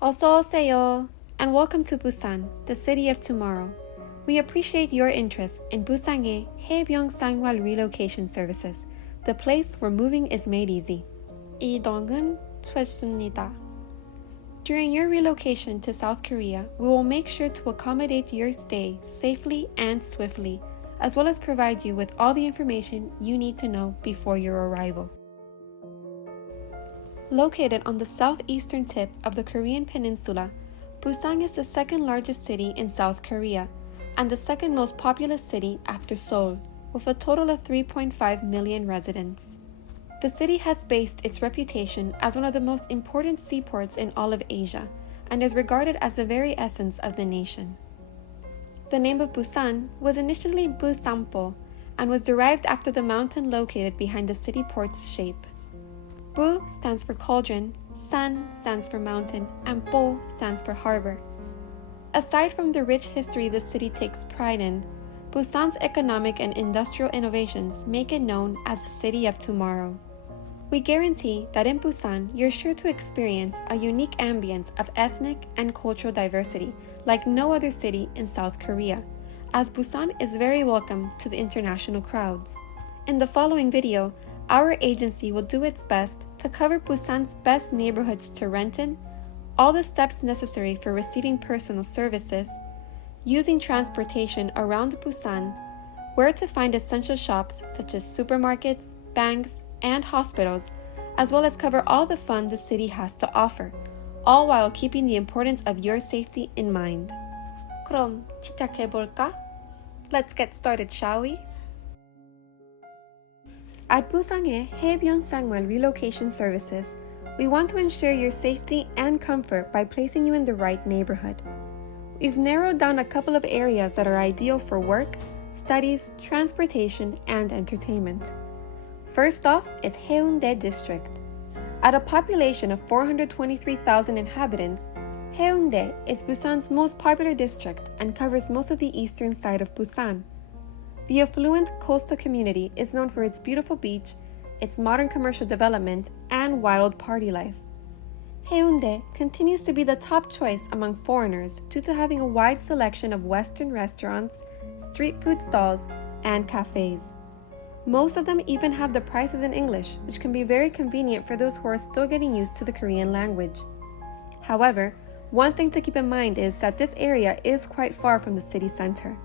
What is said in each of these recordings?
어서 오세요, and welcome to Busan, the city of tomorrow. We appreciate your interest in Busan의 해병상활 relocation services, the place where moving is made easy. 이동은 좋습니다. During your relocation to South Korea, we will make sure to accommodate your stay safely and swiftly, as well as provide you with all the information you need to know before your arrival. Located on the southeastern tip of the Korean peninsula, Busan is the second largest city in South Korea and the second most populous city after Seoul, with a total of 3.5 million residents. The city has based its reputation as one of the most important seaports in all of Asia and is regarded as the very essence of the nation. The name of Busan was initially Busanpo and was derived after the mountain located behind the city port's shape. Bu stands for cauldron, San stands for mountain, and Po stands for harbor. Aside from the rich history the city takes pride in, Busan's economic and industrial innovations make it known as the city of tomorrow. We guarantee that in Busan, you're sure to experience a unique ambience of ethnic and cultural diversity like no other city in South Korea, as Busan is very welcome to the international crowds. In the following video, our agency will do its best to cover Busan's best neighborhoods to rent in, all the steps necessary for receiving personal services, using transportation around Busan, where to find essential shops such as supermarkets, banks, and hospitals, as well as cover all the fun the city has to offer, all while keeping the importance of your safety in mind. 그럼 시작해볼까? Let's get started, shall we? At Busan의 해변상활 relocation services, we want to ensure your safety and comfort by placing you in the right neighborhood. We've narrowed down a couple of areas that are ideal for work, studies, transportation, and entertainment. First off is Haeundae District. At a population of 423,000 inhabitants, Haeundae is Busan's most popular district and covers most of the eastern side of Busan. The affluent coastal community is known for its beautiful beach, its modern commercial development, and wild party life. Haeundae continues to be the top choice among foreigners due to having a wide selection of Western restaurants, street food stalls, and cafes. Most of them even have the prices in English, which can be very convenient for those who are still getting used to the Korean language. However, one thing to keep in mind is that this area is quite far from the city center.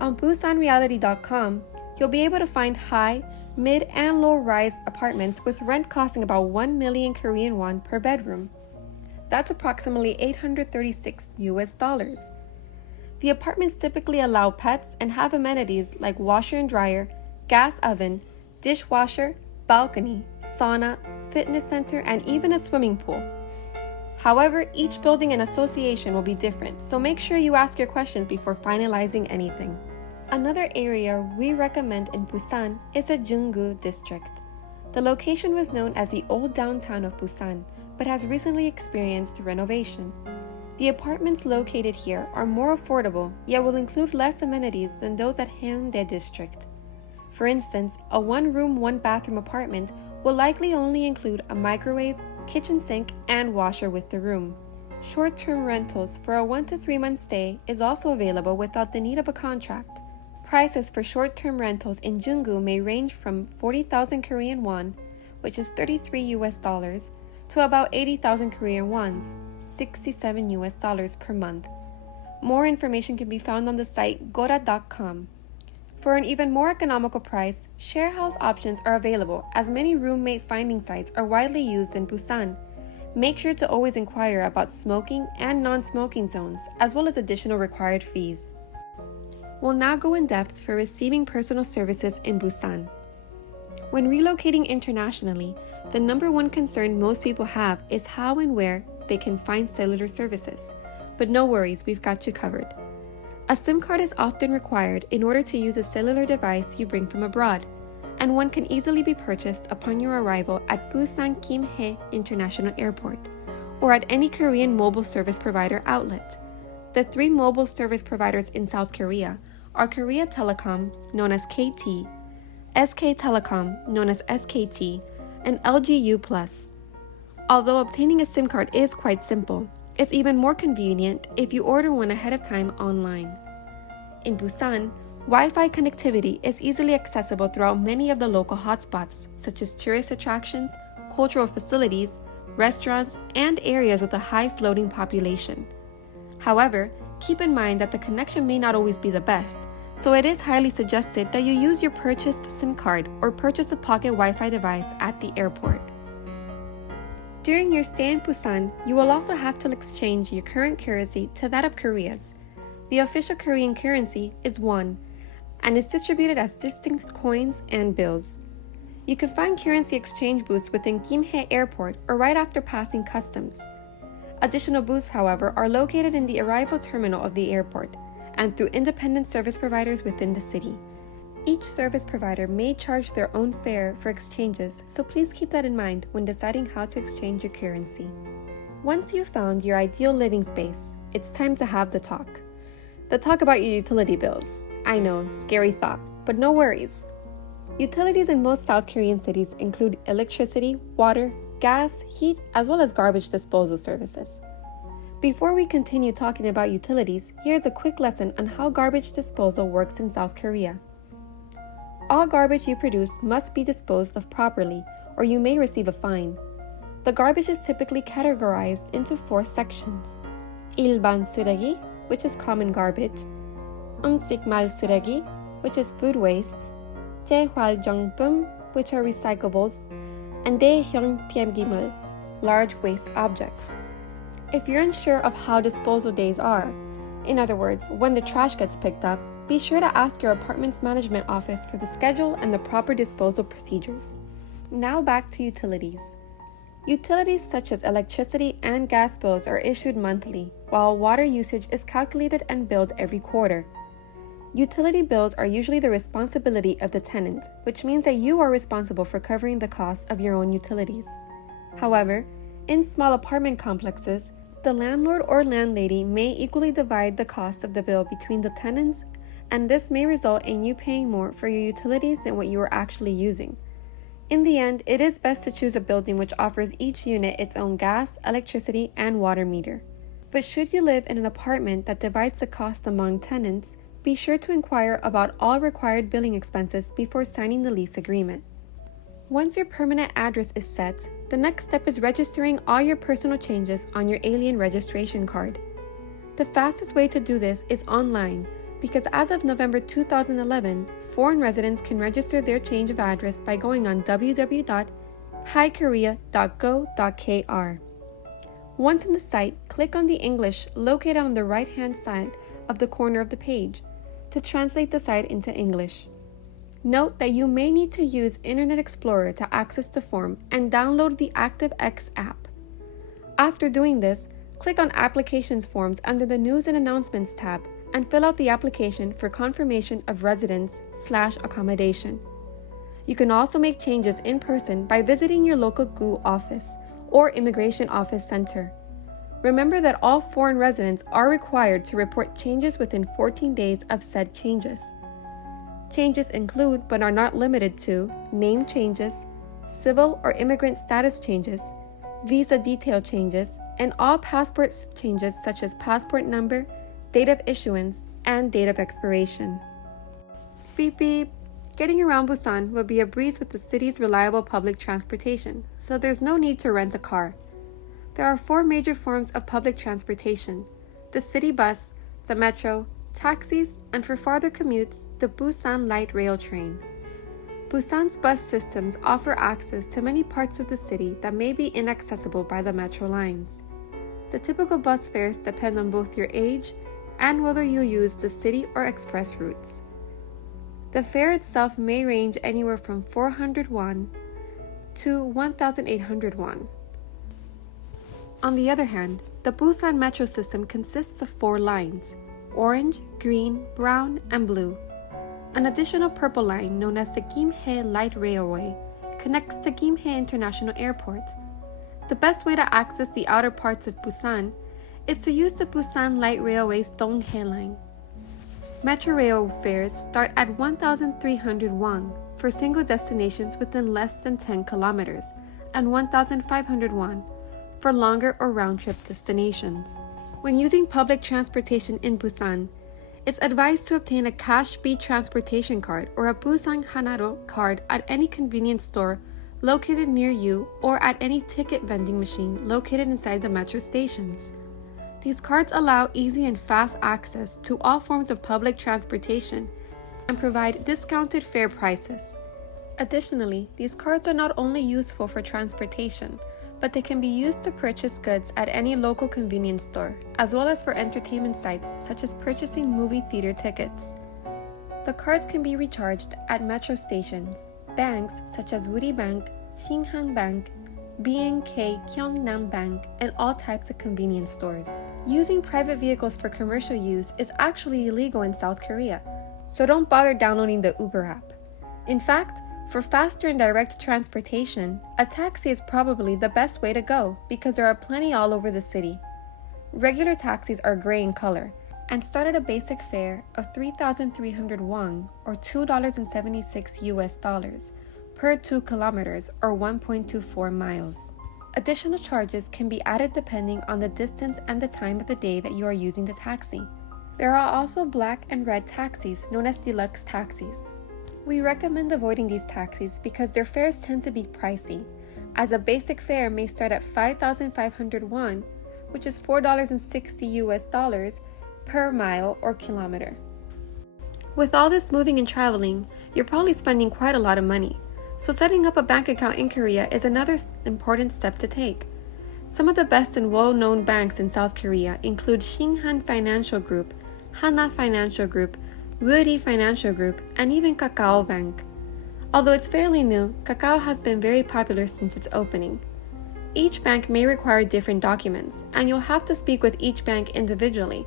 On BusanReality.com, you'll be able to find high, mid, and low-rise apartments with rent costing about 1 million Korean won per bedroom. That's approximately $836. The apartments typically allow pets and have amenities like washer and dryer, gas oven, dishwasher, balcony, sauna, fitness center, and even a swimming pool. However, each building and association will be different, so make sure you ask your questions before finalizing anything. Another area we recommend in Busan is the Junggu district. The location was known as the old downtown of Busan, but has recently experienced renovation. The apartments located here are more affordable, yet will include less amenities than those at Haeundae district. For instance, a one-room, one-bathroom apartment will likely only include a microwave, kitchen sink, and washer with the room. Short-term rentals for a 1 to 3 month stay is also available without the need of a contract. Prices for short-term rentals in Junggu may range from 40,000 Korean won, which is $33, to about 80,000 Korean wons, $67 per month. More information can be found on the site gora.com. For an even more economical price, share house options are available as many roommate finding sites are widely used in Busan. Make sure to always inquire about smoking and non-smoking zones, as well as additional required fees. We'll now go in depth for receiving personal services in Busan. When relocating internationally, the number one concern most people have is how and where they can find cellular services. But no worries, we've got you covered. A SIM card is often required in order to use a cellular device you bring from abroad, and one can easily be purchased upon your arrival at Busan Kim-hae International Airport, or at any Korean mobile service provider outlet. The 3 mobile service providers in South Korea are Korea Telecom, known as KT, SK Telecom, known as SKT, and LGU+. Although obtaining a SIM card is quite simple, it's even more convenient if you order one ahead of time online. In Busan, Wi-Fi connectivity is easily accessible throughout many of the local hotspots, such as tourist attractions, cultural facilities, restaurants, and areas with a high floating population. However, keep in mind that the connection may not always be the best, so it is highly suggested that you use your purchased SIM card or purchase a pocket Wi-Fi device at the airport. During your stay in Busan, you will also have to exchange your current currency to that of Korea's. The official Korean currency is won, and is distributed as distinct coins and bills. You can find currency exchange booths within Gimhae Airport or right after passing customs. Additional booths, however, are located in the arrival terminal of the airport and through independent service providers within the city. Each service provider may charge their own fare for exchanges, so please keep that in mind when deciding how to exchange your currency. Once you've found your ideal living space, it's time to have the talk. The talk about your utility bills. I know, scary thought, but no worries. Utilities in most South Korean cities include electricity, water, gas, heat, as well as garbage disposal services. Before we continue talking about utilities, here's a quick lesson on how garbage disposal works in South Korea. All garbage you produce must be disposed of properly, or you may receive a fine. The garbage is typically categorized into 4 sections. 일반 쓰레기, which is common garbage, 음식물 쓰레기, which is food wastes, 재활용품, which are recyclables, and 대형 폐기물, large waste objects. If you're unsure of how disposal days are, in other words, when the trash gets picked up, be sure to ask your apartment's management office for the schedule and the proper disposal procedures. Now back to utilities. Utilities such as electricity and gas bills are issued monthly, while water usage is calculated and billed every quarter. Utility bills are usually the responsibility of the tenant, which means that you are responsible for covering the costs of your own utilities. However, in small apartment complexes, the landlord or landlady may equally divide the cost of the bill between the tenants, and this may result in you paying more for your utilities than what you are actually using. In the end, it is best to choose a building which offers each unit its own gas, electricity, and water meter. But should you live in an apartment that divides the cost among tenants, be sure to inquire about all required billing expenses before signing the lease agreement. Once your permanent address is set, the next step is registering all your personal changes on your alien registration card. The fastest way to do this is online, because as of November 2011, foreign residents can register their change of address by going on www.hikorea.go.kr. Once in the site, click on the English located on the right-hand side of the corner of the page to translate the site into English. Note that you may need to use Internet Explorer to access the form and download the ActiveX app. After doing this, click on Applications Forms under the News and Announcements tab and fill out the application for confirmation of residence/accommodation. You can also make changes in person by visiting your local GU office or Immigration Office Center. Remember that all foreign residents are required to report changes within 14 days of said changes. Changes include, but are not limited to, name changes, civil or immigrant status changes, visa detail changes, and all passport changes such as passport number, date of issuance, and date of expiration. Beep beep. Getting around Busan will be a breeze with the city's reliable public transportation, so there's no need to rent a car. There are 4 major forms of public transportation: the city bus, the metro, taxis, and for farther commutes, the Busan Light Rail Train. Busan's bus systems offer access to many parts of the city that may be inaccessible by the metro lines. The typical bus fares depend on both your age and whether you use the city or express routes. The fare itself may range anywhere from 400 won to 1,800 won. On the other hand, the Busan metro system consists of 4 lines: orange, green, brown, and blue. An additional purple line, known as the Gimhae Light Railway, connects to Gimhae International Airport. The best way to access the outer parts of Busan is to use the Busan Light Railway's Donghae line. Metro rail fares start at 1,300 won for single destinations within less than 10 kilometers and 1,500 won for longer or round-trip destinations. When using public transportation in Busan, it's advised to obtain a cash speed transportation card or a Busan Hanaro card at any convenience store located near you or at any ticket vending machine located inside the metro stations. These cards allow easy and fast access to all forms of public transportation and provide discounted fare prices. Additionally, these cards are not only useful for transportation, but they can be used to purchase goods at any local convenience store, as well as for entertainment sites such as purchasing movie theater tickets. The cards can be recharged at metro stations, banks such as Woori Bank, Shinhan Bank, BNK Gyeongnam Bank, and all types of convenience stores. Using private vehicles for commercial use is actually illegal in South Korea, so don't bother downloading the Uber app. In fact, for faster and direct transportation, a taxi is probably the best way to go because there are plenty all over the city. Regular taxis are gray in color and start at a basic fare of 3,300 won or $2.76 per 2 kilometers or 1.24 miles. Additional charges can be added depending on the distance and the time of the day that you are using the taxi. There are also black and red taxis known as deluxe taxis. We recommend avoiding these taxis because their fares tend to be pricey, as a basic fare may start at 5,500 won, which is $4.60 per mile or kilometer. With all this moving and traveling, you're probably spending quite a lot of money, so setting up a bank account in Korea is another important step to take. Some of the best and well-known banks in South Korea include Shinhan Financial Group, Hana Financial Group, Woori Financial Group, and even Kakao Bank. Although it's fairly new, Kakao has been very popular since its opening. Each bank may require different documents, and you'll have to speak with each bank individually,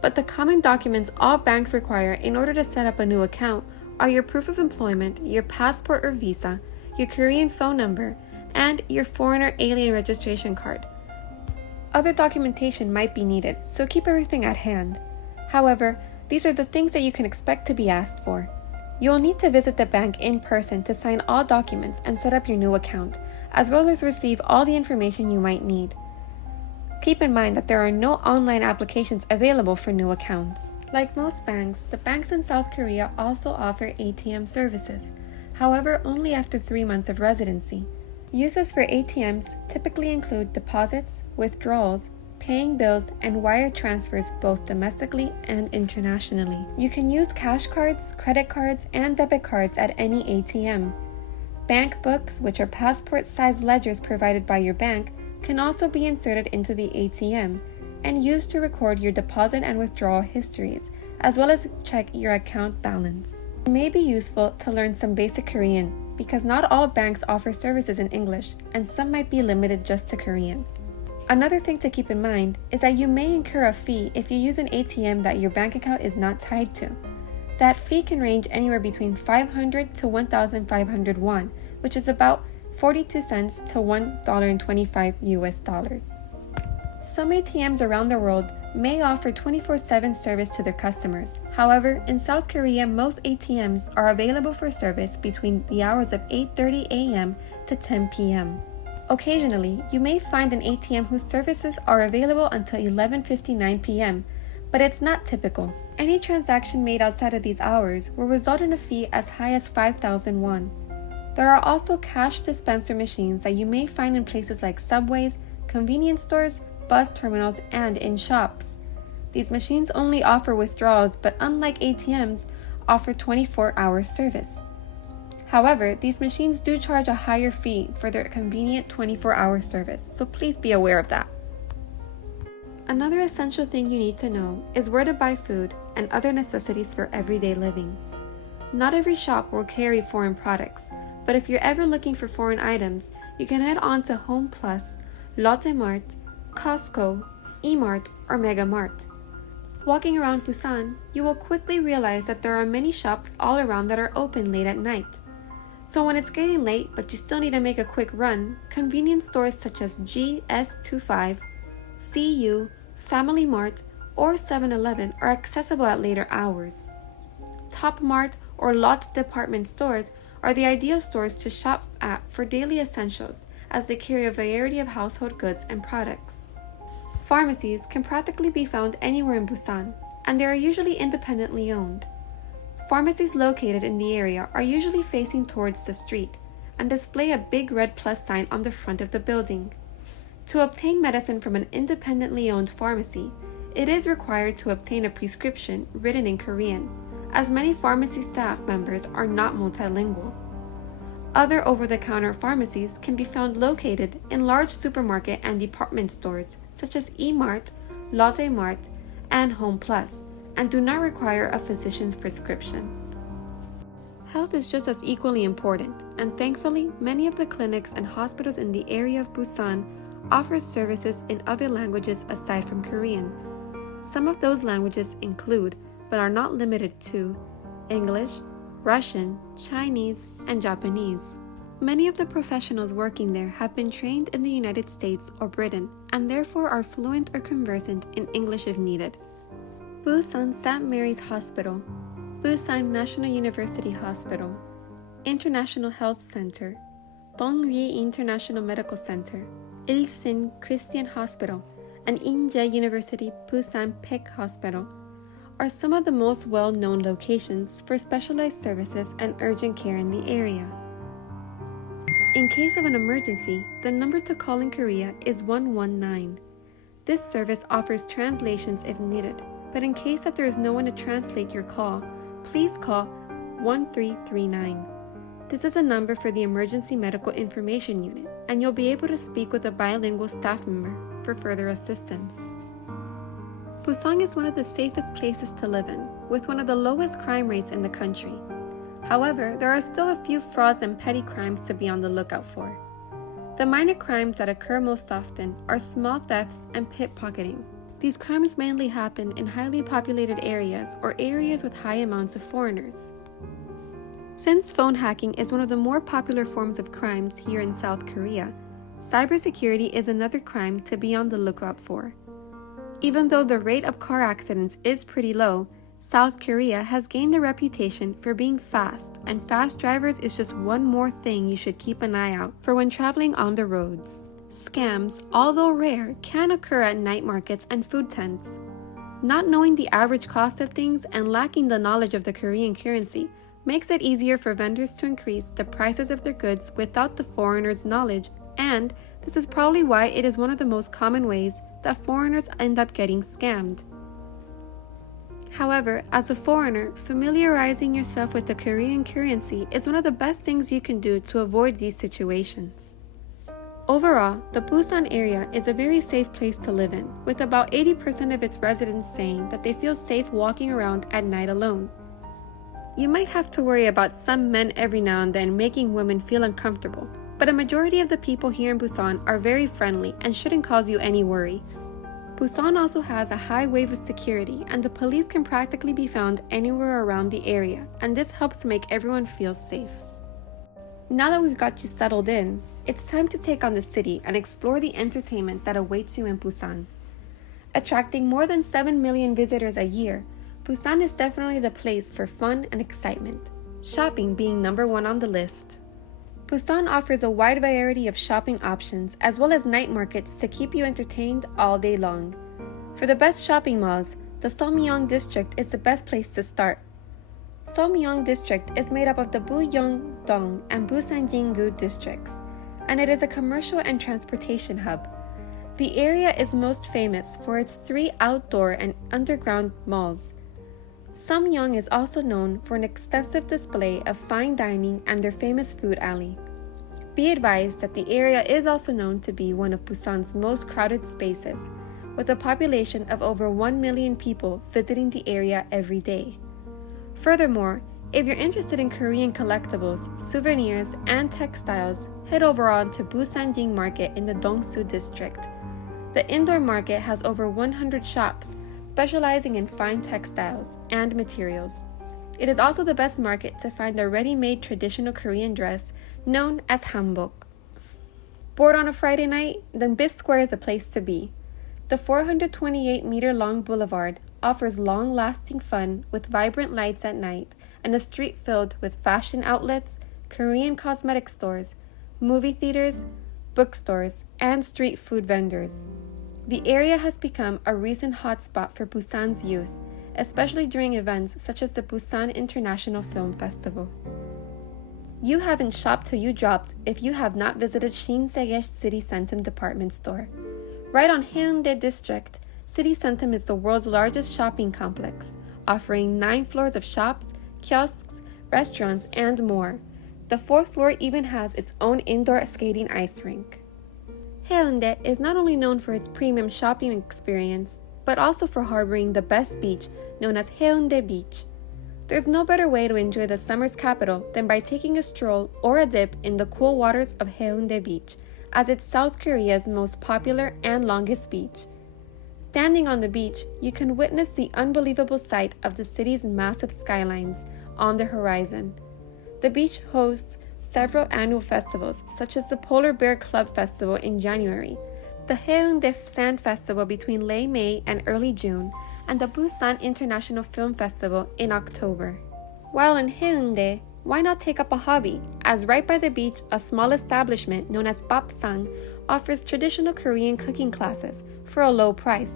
but the common documents all banks require in order to set up a new account are your proof of employment, your passport or visa, your Korean phone number, and your foreigner alien registration card. Other documentation might be needed, so keep everything at hand. However, these are the things that you can expect to be asked for. You'll need to visit the bank in person to sign all documents and set up your new account, as well as receive all the information you might need. Keep in mind that there are no online applications available for new accounts. Like most banks, the banks in South Korea also offer ATM services, however only after 3 months of residency. Uses for ATMs typically include deposits, withdrawals, paying bills, and wire transfers both domestically and internationally. You can use cash cards, credit cards, and debit cards at any ATM. Bank books, which are passport-sized ledgers provided by your bank, can also be inserted into the ATM and used to record your deposit and withdrawal histories, as well as check your account balance. It may be useful to learn some basic Korean because not all banks offer services in English, and some might be limited just to Korean. Another thing to keep in mind is that you may incur a fee if you use an ATM that your bank account is not tied to. That fee can range anywhere between 500 to 1,500 won, which is about 42 cents to $1.25. Some ATMs around the world may offer 24/7 service to their customers. However, in South Korea, most ATMs are available for service between the hours of 8:30 a.m. to 10 p.m. Occasionally, you may find an ATM whose services are available until 11:59 p.m., but it's not typical. Any transaction made outside of these hours will result in a fee as high as 5,000 won. There are also cash dispenser machines that you may find in places like subways, convenience stores, bus terminals, and in shops. These machines only offer withdrawals, but unlike ATMs, offer 24-hour service. However, these machines do charge a higher fee for their convenient 24-hour service, so please be aware of that. Another essential thing you need to know is where to buy food and other necessities for everyday living. Not every shop will carry foreign products, but if you're ever looking for foreign items, you can head on to Home Plus, Lotte Mart, Costco, E-Mart, or Mega Mart. Walking around Busan, you will quickly realize that there are many shops all around that are open late at night. So when it's getting late but you still need to make a quick run, convenience stores such as GS25, CU, Family Mart, or 7-Eleven are accessible at later hours. Top Mart or Lotte department stores are the ideal stores to shop at for daily essentials, as they carry a variety of household goods and products. Pharmacies can practically be found anywhere in Busan, and they are usually independently owned. Pharmacies located in the area are usually facing towards the street and display a big red plus sign on the front of the building. To obtain medicine from an independently owned pharmacy, it is required to obtain a prescription written in Korean, as many pharmacy staff members are not multilingual. Other over-the-counter pharmacies can be found located in large supermarket and department stores such as E-Mart, Lotte Mart, and Home Plus, and do not require a physician's prescription. Health is just as equally important, and thankfully, many of the clinics and hospitals in the area of Busan offer services in other languages aside from Korean. Some of those languages include, but are not limited to, English, Russian, Chinese, and Japanese. Many of the professionals working there have been trained in the United States or Britain and therefore are fluent or conversant in English if needed. Busan St. Mary's Hospital, Busan National University Hospital, International Health Center, Dongri International Medical Center, Ilsin Christian Hospital, and Inje University Busan Pek Hospital are some of the most well-known locations for specialized services and urgent care in the area. In case of an emergency, the number to call in Korea is 119. This service offers translations if needed, but in case that there is no one to translate your call, please call 1339. This is a number for the Emergency Medical Information Unit, and you'll be able to speak with a bilingual staff member for further assistance. Busan is one of the safest places to live in, with one of the lowest crime rates in the country. However, there are still a few frauds and petty crimes to be on the lookout for. The minor crimes that occur most often are small thefts and pickpocketing. These crimes mainly happen in highly populated areas or areas with high amounts of foreigners. Since phone hacking is one of the more popular forms of crimes here in South Korea, cybersecurity is another crime to be on the lookout for. Even though the rate of car accidents is pretty low, South Korea has gained a reputation for being fast, and fast drivers is just one more thing you should keep an eye out for when traveling on the roads. Scams, although rare, can occur at night markets and food tents. Not knowing the average cost of things and lacking the knowledge of the Korean currency makes it easier for vendors to increase the prices of their goods without the foreigner's knowledge, and this is probably why it is one of the most common ways that foreigners end up getting scammed. However, as a foreigner, familiarizing yourself with the Korean currency is one of the best things you can do to avoid these situations. Overall, the Busan area is a very safe place to live in, with about 80% of its residents saying that they feel safe walking around at night alone. You might have to worry about some men every now and then making women feel uncomfortable, but a majority of the people here in Busan are very friendly and shouldn't cause you any worry. Busan also has a high wave of security, and the police can practically be found anywhere around the area, and this helps make everyone feel safe. Now that we've got you settled in, it's time to take on the city and explore the entertainment that awaits you in Busan. Attracting more than 7 million visitors a year, Busan is definitely the place for fun and excitement, shopping being number one on the list. Busan offers a wide variety of shopping options as well as night markets to keep you entertained all day long. For the best shopping malls, the Seomyeong district is the best place to start. Seomyeong district is made up of the Buyong-dong and Busan-Jinggu districts, and it is a commercial and transportation hub. The area is most famous for its 3 outdoor and underground malls. Seomyeong is also known for an extensive display of fine dining and their famous food alley. Be advised that the area is also known to be one of Busan's most crowded spaces, with a population of over 1 million people visiting the area every day. Furthermore, if you're interested in Korean collectibles, souvenirs, and textiles, head over on to Busanjing Market in the Dongsu district. The indoor market has over 100 shops, specializing in fine textiles and materials. It is also the best market to find the ready-made traditional Korean dress known as hanbok. Bored on a Friday night? Then Biff Square is a place to be. The 428-meter-long boulevard offers long-lasting fun with vibrant lights at night and a street filled with fashion outlets, Korean cosmetic stores, movie theaters, bookstores, and street food vendors. The area has become a recent hotspot for Busan's youth, especially during events such as the Busan International Film Festival. You haven't shopped till you dropped if you have not visited Shinsegae City Centrum department store. Right on Haeundae District, City Centrum is the world's largest shopping complex, offering 9 floors of shops, kiosks, restaurants, and more. The 4th floor even has its own indoor skating ice rink. Haeundae is not only known for its premium shopping experience, but also for harboring the best beach, known as Haeundae Beach. There's no better way to enjoy the summer's capital than by taking a stroll or a dip in the cool waters of Haeundae Beach, as it's South Korea's most popular and longest beach. Standing on the beach, you can witness the unbelievable sight of the city's massive skylines on the horizon. The beach hosts several annual festivals, such as the Polar Bear Club Festival in January, the Haeundae Sand Festival between late May and early June, and the Busan International Film Festival in October. While in Haeundae, why not take up a hobby, as right by the beach, a small establishment known as Bapsang offers traditional Korean cooking classes for a low price.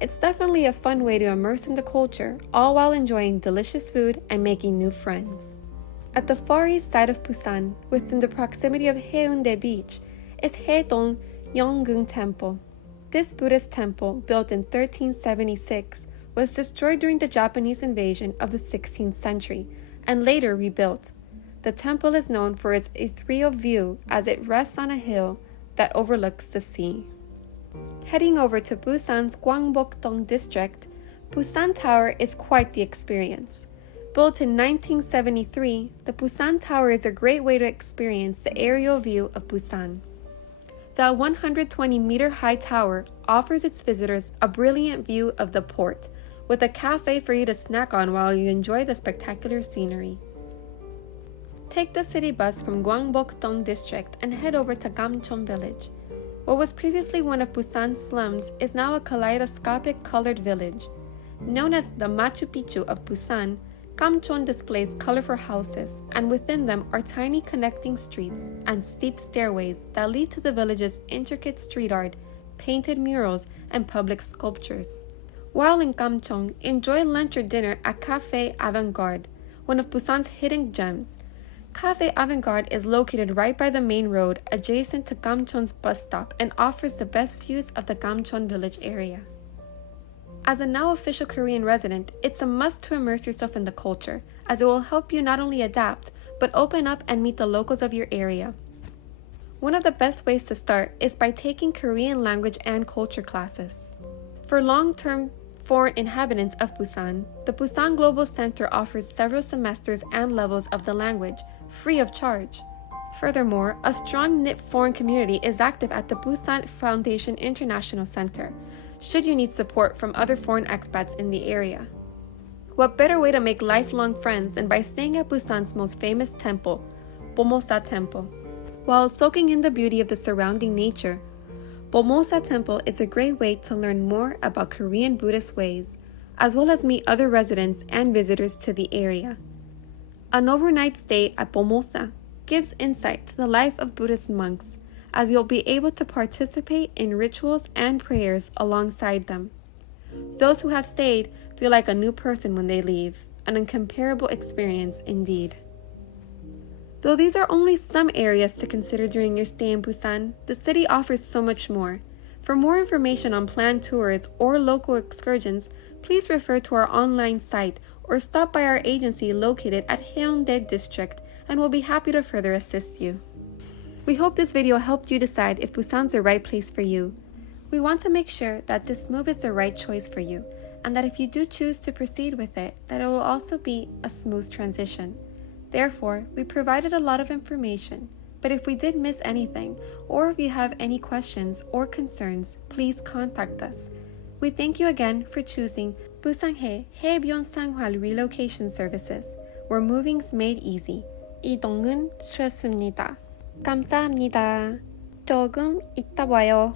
It's definitely a fun way to immerse in the culture, all while enjoying delicious food and making new friends. At the far east side of Busan, within the proximity of Haeundae Beach, is Haedong Yeongung Temple. This Buddhist temple, built in 1376, was destroyed during the Japanese invasion of the 16th century and later rebuilt. The temple is known for its ethereal view as it rests on a hill that overlooks the sea. Heading over to Busan's Gwangbok-dong district, Busan Tower is quite the experience. Built in 1973, the Busan Tower is a great way to experience the aerial view of Busan. The 120-meter-high tower offers its visitors a brilliant view of the port, with a cafe for you to snack on while you enjoy the spectacular scenery. Take the city bus from Gwangbok-dong district and head over to Gamcheon village. What was previously one of Busan's slums is now a kaleidoscopic colored village. Known as the Machu Picchu of Busan, Gamcheon displays colorful houses, and within them are tiny connecting streets and steep stairways that lead to the village's intricate street art, painted murals, and public sculptures. While in Gamcheon, enjoy lunch or dinner at Café Avant-Garde, one of Busan's hidden gems. Café Avant-Garde is located right by the main road adjacent to Gamcheon's bus stop and offers the best views of the Gamcheon village area. As a now official Korean resident, it's a must to immerse yourself in the culture, as it will help you not only adapt, but open up and meet the locals of your area. One of the best ways to start is by taking Korean language and culture classes. For long-term foreign inhabitants of Busan, the Busan Global Center offers several semesters and levels of the language, free of charge. Furthermore, a strong knit foreign community is active at the Busan Foundation International Center, should you need support from other foreign expats in the area. What better way to make lifelong friends than by staying at Busan's most famous temple, Bomosa Temple. While soaking in the beauty of the surrounding nature, Bomosa Temple is a great way to learn more about Korean Buddhist ways, as well as meet other residents and visitors to the area. An overnight stay at Bomosa gives insight to the life of Buddhist monks, as you'll be able to participate in rituals and prayers alongside them. Those who have stayed feel like a new person when they leave, an incomparable experience indeed. Though these are only some areas to consider during your stay in Busan, the city offers so much more. For more information on planned tours or local excursions, please refer to our online site or stop by our agency located at Haeundae District, and we'll be happy to further assist you. We hope this video helped you decide if Busan's the right place for you. We want to make sure that this move is the right choice for you, and that if you do choose to proceed with it, that it will also be a smooth transition. Therefore, we provided a lot of information, but if we did miss anything, or if you have any questions or concerns, please contact us. We thank you again for choosing Busanhae 해변상활 Relocation Services, where moving's made easy. 이동은 쉬웠습니다. 감사합니다. 조금 이따 봐요.